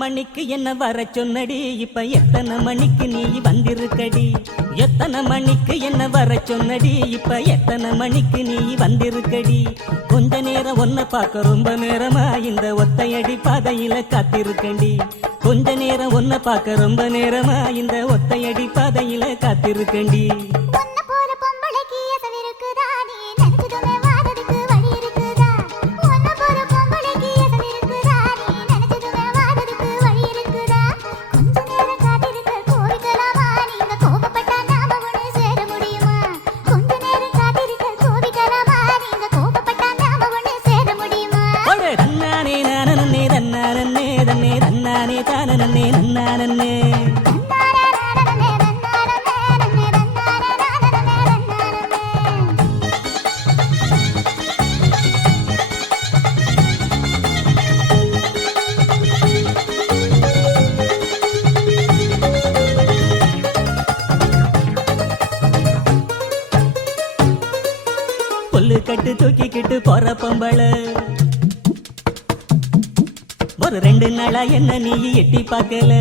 மணிக்கு என்ன வர சொன்னடி, இப்ப எத்தனை மணிக்கு நீ வந்திருக்கடி? எத்தனை மணிக்கு என்ன வர சொன்னடி, இப்ப எத்தனை மணிக்கு நீ வந்திருக்கடி? கொஞ்ச நேரம் ஒன்ன பார்க்க ரொம்ப நேரமா இந்த ஒத்தையடி பாதையில காத்திருக்கண்டி. கொஞ்ச நேரம் ஒன்ன பார்க்க ரொம்ப நேரமா இந்த ஒத்தையடி பாதையில காத்திருக்கண்டி. புல்லு கட்டு தூக்கிக்கிட்டு போற பொம்பள ஒரு 2 நாளா என்ன நீ எட்டி பார்க்கல.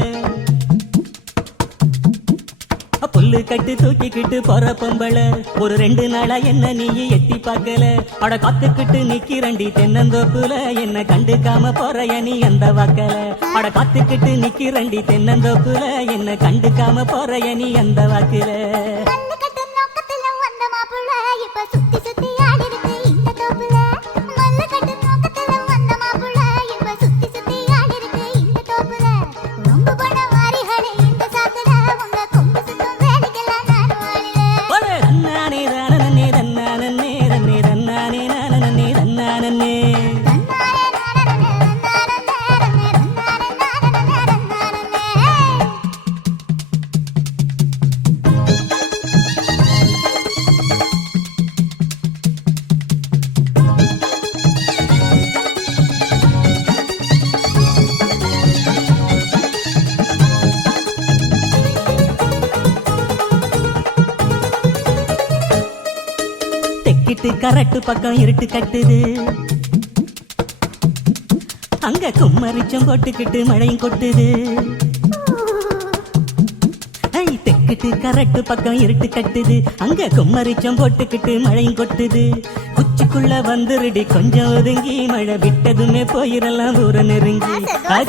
புல்லு கட்டு தூக்கிக்கிட்டு போற பொம்பள ஒரு 2 நாளா என்ன நீ எட்டி பார்க்கல. அட காத்துக்கிட்டு நிக்கிறண்டி தென்னந்தோப்புல என்ன கண்டுக்காம போறைய நீ அந்த வாக்கல. அட காத்துக்கிட்டு நிக்கிறண்டி தென்னந்தோப்புல என்ன கண்டுக்காம போறைய நீ அந்த வாக்குல. கரட்டு பக்கம் இருட்டு கட்டுது, அங்க கும்மரிச்சம் போட்டுக்கிட்டு மழையும் கொட்டுது. தெக்கிட்டு கரட்டு பக்கம் இருட்டு கட்டுது, அங்க கும்மரிச்சம் போட்டுக்கிட்டு மழையும் கொட்டுது. குச்சிக்குள்ள வந்துருடி கொஞ்சம் ஒதுங்கி, மழை விட்டதுமே போயிடலாம் ஊர நெருங்கி.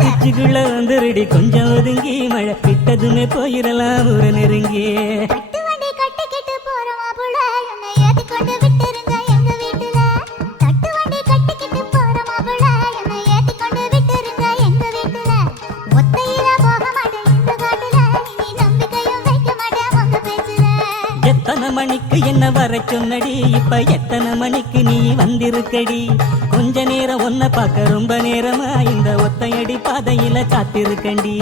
குச்சிக்குள்ள வந்துருடி கொஞ்சம் ஒதுங்கி, மழை விட்டதுமே போயிடலாம் ஊர நெருங்கி. எத்தனை மணிக்கு என்ன வர சொன்னடி, இப்ப எத்தனை மணிக்கு நீ வந்திருக்கடி? கொஞ்ச நேரம் ஒன்ன பார்க்க ரொம்ப நேரமா இந்த ஒத்தையடி பாதையில காத்திருக்கண்டி.